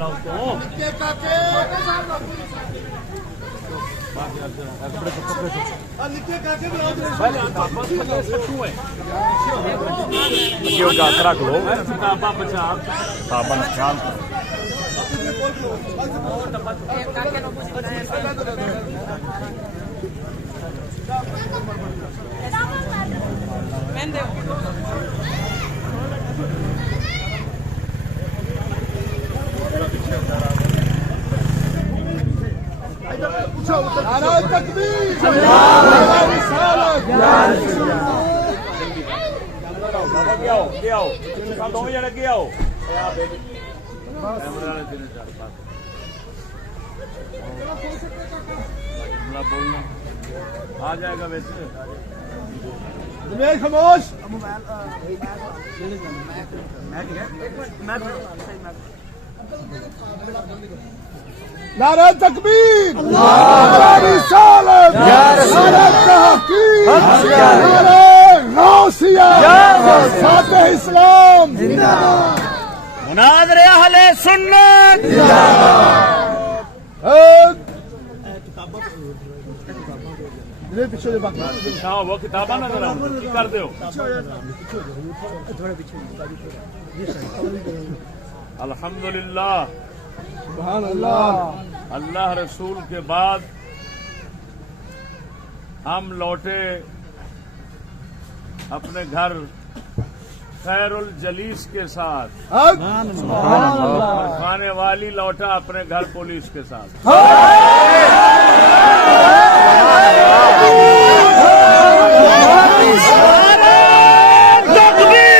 رکھ لو دونوں جنے اگے آؤ بولنا آ جائے گا ویسے خاموش نعرہ تکبیر، نعرہ رسالت، نعرہ تحقیق، نعرہ غوثیہ، فاتح اسلام، مناظر اہل سنت وہ کتاباں نظر کر دو الحمدللہ سبحان اللہ۔ اللہ رسول کے بعد ہم لوٹے اپنے گھر خیر الجلیس کے ساتھ، اور کھانے والی لوٹا اپنے گھر پولیس کے ساتھ۔ جلدی